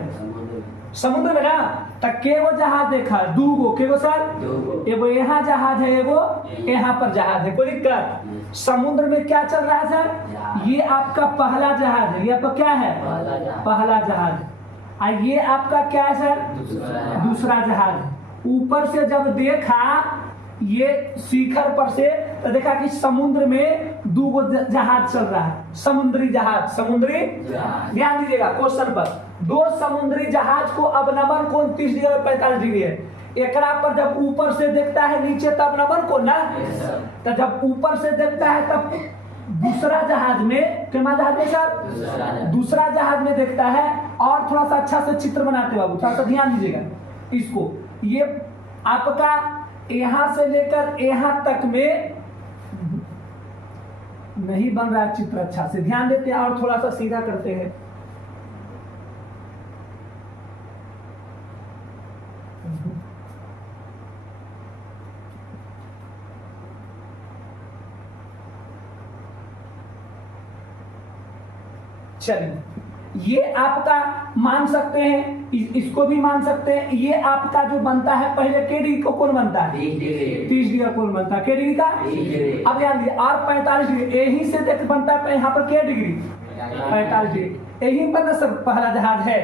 समुद्र में ना, तक के वो जहाज देखा 2 गो, के वो सर एगो यहाँ जहाज है, एगो यहाँ पर जहाज है। कोई दिक्कत, समुद्र में क्या चल रहा है सर, ये आपका पहला जहाज है, ये आपका क्या है पहला जहाज। ये आपका क्या है सर दूसरा जहाज। ऊपर से जब देखा ये शिखर पर से तो देखा कि समुद्र में 2 गो जहाज चल रहा है, समुद्री जहाज, समुद्री ध्यान दीजिएगा क्वेश्चन पर। 2 समुद्री जहाज को अब नंबर कोण 30 डिग्री और 45 डिग्री है। एकरा पर जब ऊपर से देखता है नीचे तब नंबर को ना, तो जब ऊपर से देखता है तब दूसरा जहाज में, क्या जहाज में सर, दूसरा जहाज में देखता है। और थोड़ा सा अच्छा से चित्र बनाते बाबू, थोड़ा सा ध्यान दीजिएगा इसको। ये आपका यहां से लेकर यहां तक में नहीं बन रहा है चित्र अच्छा से, ध्यान देते हैं और थोड़ा सा सीधा करते हैं। चलिए, ये आपका मान सकते हैं, इसको भी मान सकते हैं। ये आपका जो बनता है पहले के डिग्री को कौन बनता है, 30 डिग्री का कौन बनता है, के डिग्री का। अब ध्यान दीजिए, और 45 डिग्री यही से देख बनता है यहाँ पर के डिग्री 45 डिग्री, यही पर सर पहला जहाज है।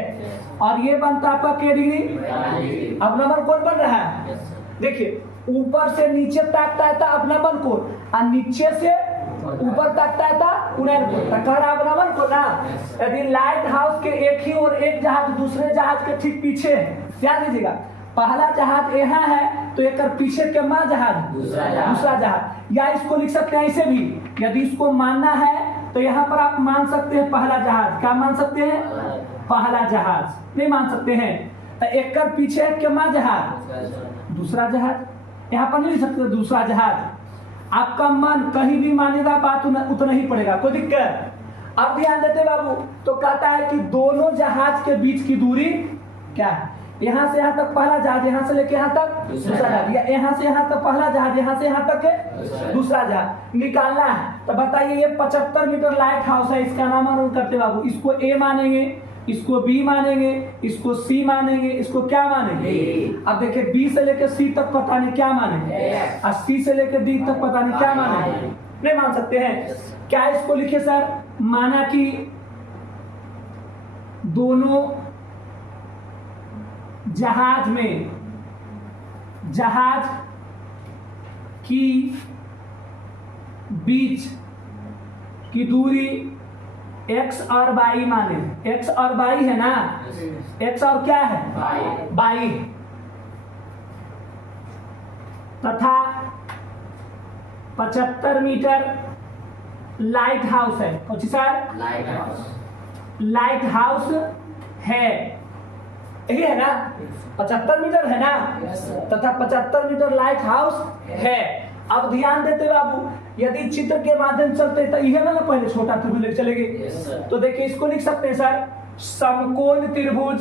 और ये बनता है आपका के डिग्री। अब नंबर कौन बन रहा है, देखिए ऊपर से नीचे ताकता है अब नंबर कोण, और नीचे से ऊपर ताकता है नंबर को ना। यदि लाइट हाउस के एक ही और एक जहाज दूसरे जहाज के ठीक पीछे है, ध्यान दीजिएगा, पहला जहाज यहाँ है तो एक पीछे के मां जहाज दूसरा जहाज, या इसको लिख सकते हैं ऐसे भी। यदि इसको मानना है तो यहाँ पर आप मान सकते हैं पहला जहाज, क्या मान सकते हैं, पहला जहाज। नहीं मान सकते हैं तो एक पीछे के मां जहाज दूसरा जहाज, यहाँ पर नहीं लिख सकते दूसरा जहाज। आपका मन कहीं भी मानेगा, बात उतना ही पड़ेगा, कोई दिक्कत। अब ध्यान देते बाबू, तो कहता है कि दोनों जहाज के बीच की दूरी क्या है, यहाँ से यहाँ तक पहला जहाज, यहाँ से लेके यहाँ तक दूसरा जहाज, या यहाँ से यहाँ तक पहला जहाज, यहाँ से यहाँ तक दूसरा जहाज निकालना है। तो बताइए, ये 75 मीटर लाइट हाउस है, इसका नाम करते बाबू, इसको ए मानेंगे, इसको बी मानेंगे, इसको सी मानेंगे, इसको क्या मानेंगे। अब देखिए बी से लेकर सी तक पता नहीं क्या मानेंगे, और सी से लेकर डी तक पता नहीं क्या मानेंगे, नहीं मान सकते हैं। क्या इसको लिखे सर, माना कि दोनों जहाज में जहाज की बीच की दूरी x और y माने, x और y है ना, x और क्या है y, तथा 75 मीटर लाइट हाउस है, कौन सर, लाइट हाउस है, यही है ना, 75 मीटर है ना, तथा 75 मीटर लाइट हाउस है। अब ध्यान देते बाबू, यदि चित्र के माध्यम चलते तो यह ना पहले छोटा त्रिभुज लेके चलेंगे। तो देखिए इसको लिख सकते हैं सर, समकोण त्रिभुज,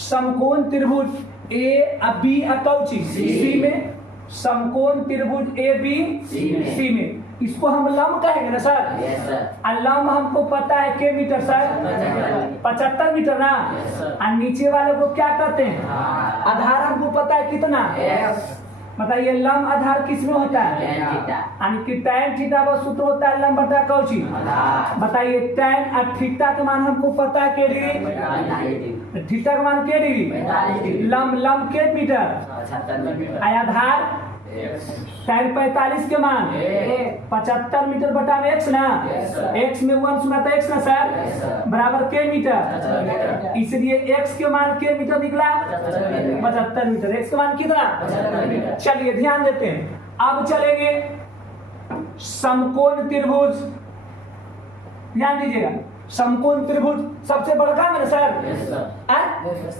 समकोण त्रिभुज ए बी अकौची सी में, समकोण त्रिभुज ए बी सी में, इसको हम लंब कहेंगे ना सर। लंब हमको पता है के मीटर सर, 75 मीटर ना। और नीचे वाले को क्या कहते हैं, आधार हमको पता है कितना, बताइए लंब आधार किस में होता है, यानी कि tan थीटा का सूत्र होता है लंब बटा कौची। बताइए tan और थीटा का मान हमको पता है के डिग्री, थीटा का मान के डिग्री, लंब के मीटर, आधार tan 45 के मान 75 मीटर बटा में x ना, x में 1 सुना था x ना सर, बराबर के मीटर, इसलिए x के मान के मीटर निकला 75 मीटर, x के मान कितना। चलिए ध्यान देते हैं, अब चलेंगे समकोण त्रिभुज, ध्यान दीजिएगा, समकोण त्रिभुज सबसे बड़ा है ना सर,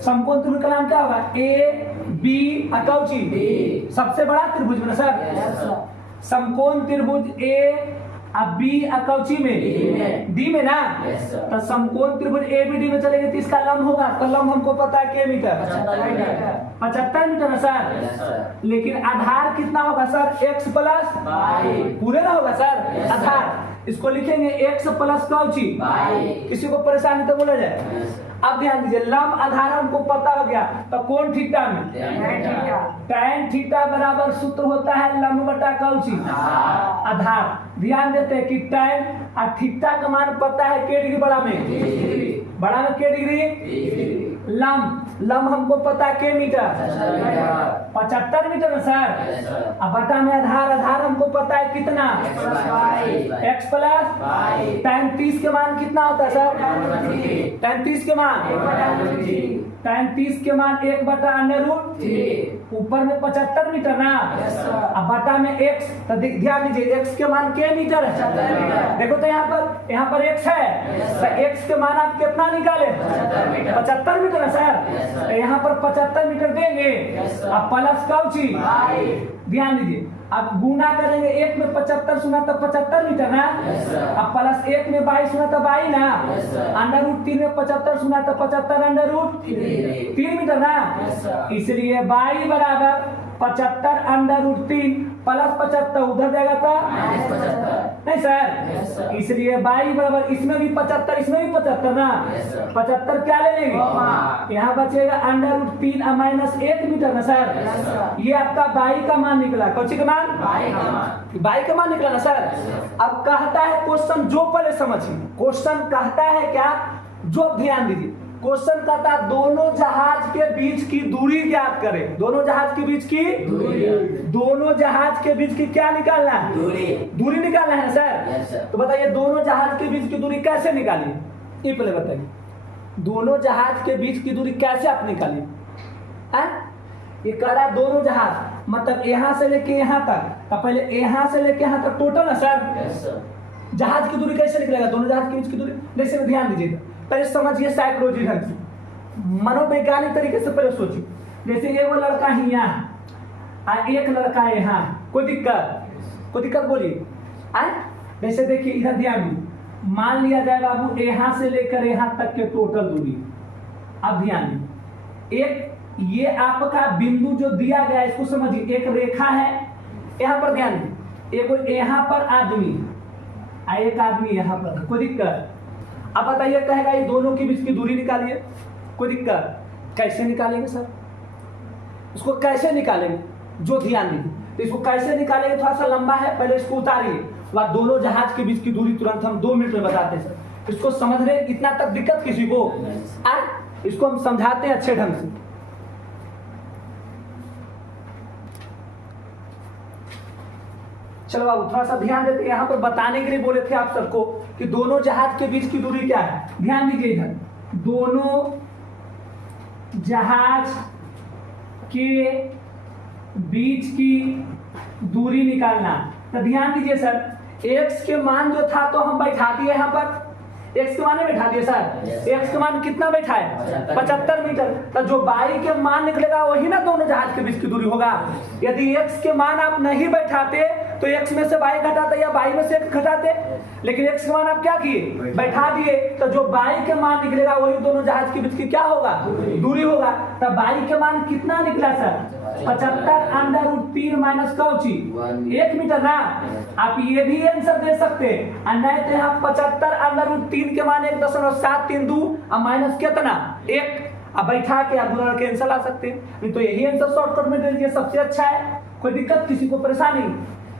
समकोण त्रिभुज का नाम क्या होगा, ए बी अकौची, सबसे बड़ा त्रिभुज में ना सर। समकोण त्रिभुज ए बी अकौची में डी में ना, तो समकोण त्रिभुज ए बी डी में चलेंगे तो इसका लंब होगा, तो लंब हमको पता है के मीटर 75 मीटर ना सर। लेकिन आधार कितना होगा सर, x प्लस पूरे ना होगा सर आधार, इसको लिखेंगे x प्लस कौची, किसी को परेशानी तो बोला जाए। अब ध्यान दीजिए, लंब आधार हमको पता हो गया, तो कोण थीटा में tan थीटा बराबर सूत्र होता है लंब बटा कौची आधार। ध्यान देते हैं कि tan और थीटा का मान पता है के डिग्री बड़ा में के डिग्री, लंब हमको पता है के मीटर 75 मीटर है सर। अब बटा में आधार हमको पता है कितना, x प्लस tan 30 के मान कितना होता है सर, tan 30 के मान 35 के मान 1/√3 ऊपर में 75 मीटर ना, अब बटा में x, तो ध्यान दीजिए x के मान के मीटर है, देखो तो यहाँ पर x है, तो x के मान आप कितना निकाले 75 मीटर है सर, तो यहाँ पर 75 मीटर देंगे, अब प्लस कौची, ध्यान दीजिए अब गुना करेंगे, 1 में 75 सुना तो 75 मीटर ना, अब प्लस 1 में 22 सुना तो 22 ना, √3 में 75 सुना तो 75 √3 मीटर ना, इसलिए 22 बराबर 75 √3 प्लस 75 उधर जाएगा तो नहीं सर, इसलिए 22 बराबर इसमें भी 75 इसमें भी 75 ना, 75 क्या ले लेंगे, यहाँ बचेगा √3 -1 मीटर ना सर, ये आपका 22 का मान निकला, कौन सी का मान, 22 का मान निकला ना सर। अब कहता है क्वेश्चन, जो पहले समझिए क्वेश्चन कहता है क्या, जो ध्यान दीजिए क्वेश्चन कहता है दोनों जहाज के बीच की दूरी ज्ञात करें, दोनों जहाज के बीच की दूरी, दोनों जहाज के बीच की क्या निकालना है, दूरी निकालना है सर। तो बताइए दोनों जहाज के बीच की दूरी कैसे निकाली, ये पहले बताइए, दोनों जहाज के बीच की दूरी कैसे आप निकाली, ये कह रहा है दोनों जहाज मतलब यहाँ से लेके यहाँ तक, तो पहले यहाँ से लेके यहाँ तक टोटल है सर, जहाज की दूरी कैसे निकलेगा, दोनों जहाज के बीच की दूरी, जैसे ध्यान दीजिएगा पहले समझिए साइकोलॉजी ढंग से, मनोवैज्ञानिक तरीके से पहले सोचिए, जैसे ये वो लड़का ही यहाँ एक लड़का यहाँ, कोई दिक्कत बोलिए, जैसे देखिए इधर ध्यान दीजिए, मान लिया जाए बाबू यहाँ से लेकर यहाँ तक के टोटल दूरी, अब ध्यान दीजिए एक ये आपका बिंदु जो दिया गया है इसको समझिए, एक रेखा है, यहाँ पर ध्यान दीजिए, एक यहाँ पर आदमी, एक आदमी यहाँ पर, कोई दिक्कत, अब बताइए कहेगा ये दोनों के बीच की दूरी निकालिए, कोई दिक्कत, कैसे निकालेंगे सर, इसको कैसे निकालेंगे, जो ध्यान दीजिए, तो इसको कैसे निकालेंगे थोड़ा सा लंबा है, पहले इसको उतारिए, वह दोनों जहाज के बीच की दूरी तुरंत हम 2 मिनट में बताते हैं सर, इसको समझ रहे, इतना तक दिक्कत किसी को, इसको हम समझाते हैं अच्छे ढंग से। चलो बाबू थोड़ा सा ध्यान देते हैं, यहाँ पर बताने के लिए बोले थे आप सबको कि दोनों जहाज के बीच की दूरी क्या है, ध्यान दीजिए इधर, दोनों जहाज के बीच की दूरी निकालना, तो ध्यान दीजिए सर, x के मान जो था तो हम बैठा दिए यहाँ पर, x के मान नहीं बैठा दिए सर, x के मान कितना बैठा है 75 मीटर, तो जो y के मान निकलेगा वही ना दोनों जहाज के बीच की दूरी होगा। यदि x के मान आप नहीं बैठाते तो x में से y घटाते या y में से x घटाते, लेकिन x के मान आप क्या किए बैठा दिए, तो जो y के मान निकलेगा वही दोनों जहाज के बीच की क्या होगा दूरी होगा। तब y के मान कितना निकला सर 75 √3 कौची 1 मीटर ना। आप ये भी आंसर दे सकते हैं, नहीं तो यहाँ 75 √3 के मान 1.732 और माइनस कितना 1, अब बैठा के आप गुना के आंसर ला सकते हैं, नहीं तो यही आंसर शॉर्टकट में दे दीजिए, सबसे अच्छा है, कोई दिक्कत किसी को परेशानी,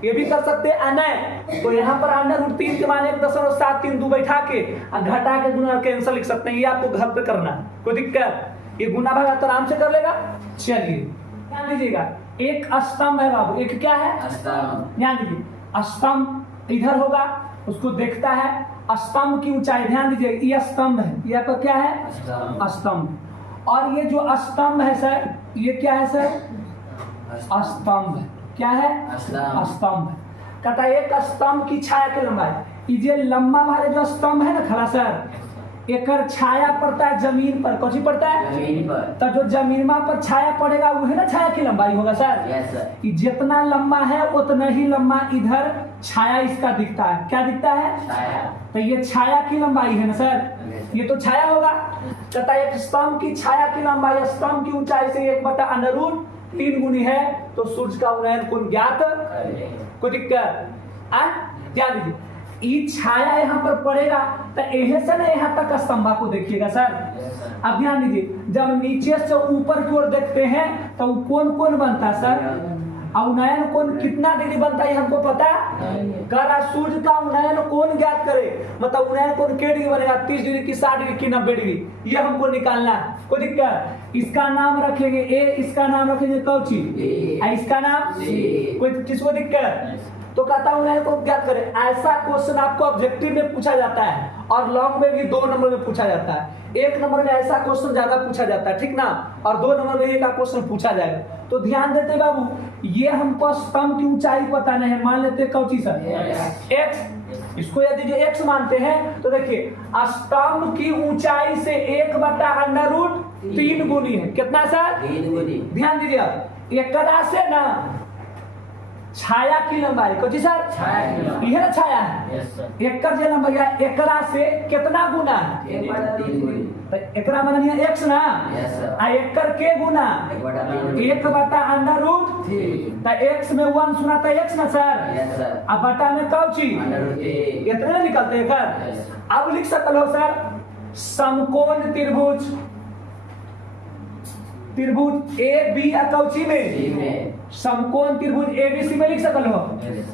ये भी कर सकते हैं। नहीं तो यहाँ पर √3 के मान 1.732 बैठा के घटा के गुना के आंसर लिख सकते हैं, ये आपको घर पे करना है, कोई दिक्कत, ये गुना भाग तो आराम से कर लेगा। चलिए ध्यान दीजिएगा, एक स्तंभ है बाबू, एक क्या है ध्यान दीजिए, स्तंभ इधर होगा, उसको देखता है, स्तंभ की ऊंचाई ध्यान दीजिए, ये स्तंभ है, ये आपका क्या है स्तंभ, और ये जो स्तंभ है सर ये क्या है सर स्तंभ, क्या है स्तंभ। कहता है एक स्तंभ की छाया की लंबाई, ये लंबा वाले जो स्तंभ है ना खड़ा सर, एक छाया पड़ता है जमीन पर, कौन सी पड़ता है जमीन पर, तो जो जमीन पर छाया पड़ेगा वो है ना छाया की लंबाई होगा सर। यस सर, जितना लंबा है उतना ही लंबा इधर छाया इसका दिखता है, क्या दिखता है छाया, तो ये छाया की लंबाई है ना सर, ये तो छाया होगा। कहता है एक स्तंभ की छाया की लंबाई स्तंभ की ऊंचाई से 1/√3 गुनी है, तो सूर्य का उन्नयन कोण ज्ञात, कोई दिक्कत ध्यान दीजिए, ये छाया यहाँ पर पड़ेगा तो यहीं से ना यहाँ तक स्तंभ को देखिएगा सर। अब ध्यान दीजिए, जब नीचे से ऊपर की ओर देखते हैं तो कोण कौन बनता है सर, उन्नयन कोण कितना डिग्री बनता है हमको पता, करा सूर्य का उन्नयन कोण ज्ञात करे, मतलब उन्नयन कोण के डिग्री बनेगा, 30 डिग्री की 60 डिग्री की 90 डिग्री, ये हमको निकालना है, कोई दिक्कत। इसका नाम रखेंगे ए, इसका नाम रखेंगे कौची, इसका नाम कोई किसको दिक्कत, तो कहता हूं उन्नयन कोण ज्ञात करे। ऐसा क्वेश्चन आपको ऑब्जेक्टिव में पूछा जाता है और लॉन्ग में भी 2 नंबर में पूछा जाता है। 1 नंबर में ऐसा क्वेश्चन ज्यादा पूछा जाता है, ठीक ना, और 2 नंबर में एक का क्वेश्चन पूछा जाएगा। तो ध्यान देते बाबू, ये हमको स्तंभ की ऊंचाई पता नहीं है, मान लेते हैं कौची सर x, इसको यदि जो x मानते हैं तो देखिए स्तंभ की ऊंचाई से 1/√3 गुनी है। कितना सर? 3 गुनी। ध्यान दीजिए, आप एकरा से ना छाया की लंबाई कौची सर? यह ना छाया है, एकर जो लंबाई है एकरा से कितना गुना है? 1/3 गुनी। तो एकरा माने x ना, आ एकर के गुना 1/√3। तो x में 1 सुना तो x ना सर, अब बटा में कौची इतने निकलते हैं सर। अब लिख सकल हो सर समकोण त्रिभुज, त्रिभुज ए बी कौची में समकोण त्रिभुज एबीसी में लिख सकल हो।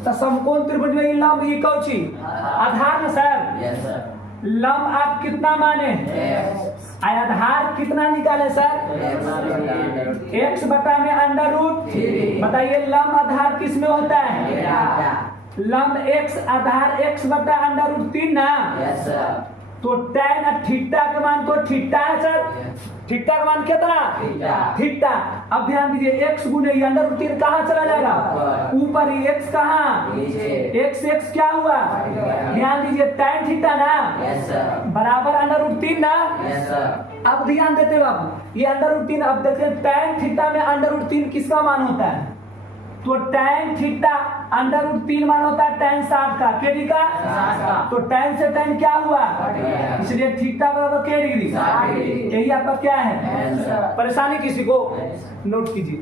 तो समकोण त्रिभुज में लंब ई कौची आधार ना सर, लंब आप कितना माने, आधार कितना निकाले सर? x बटा में √3। बताइए लंब आधार किस में होता है? लंब x आधार x बटा √3 ना। तो tan थीटा का मान तो थीटा है सर, थीटा का मान कितना? थीटा। अब ध्यान दीजिए x गुने √3 कहाँ चला जाएगा? ऊपर ही x कहाँ? x क्या हुआ? ध्यान दीजिए tan थीटा ना बराबर √3 ना। अब ध्यान देते बाबू, ये √3, अब देखते हैं tan थीटा में √3 किसका मान होता है? तो tan थीटा √3 मान होता है tan 60 का, के डिग्री का। तो tan से tan क्या हुआ? इसलिए थीटा बराबर के डिग्री। यही आपका क्या है? परेशानी किसी को नोट कीजिए।